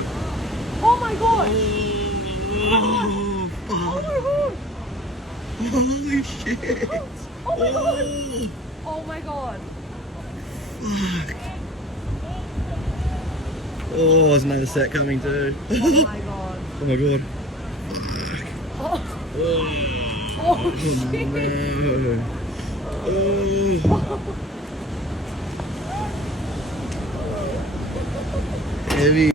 Oh my god! Oh, Oh my god! holy shit! Oh my god! Oh my god! Fuck. Oh, there's another set coming too. Oh my god! Oh my god. Oh, Oh, oh shit! no. Oh. Heavy.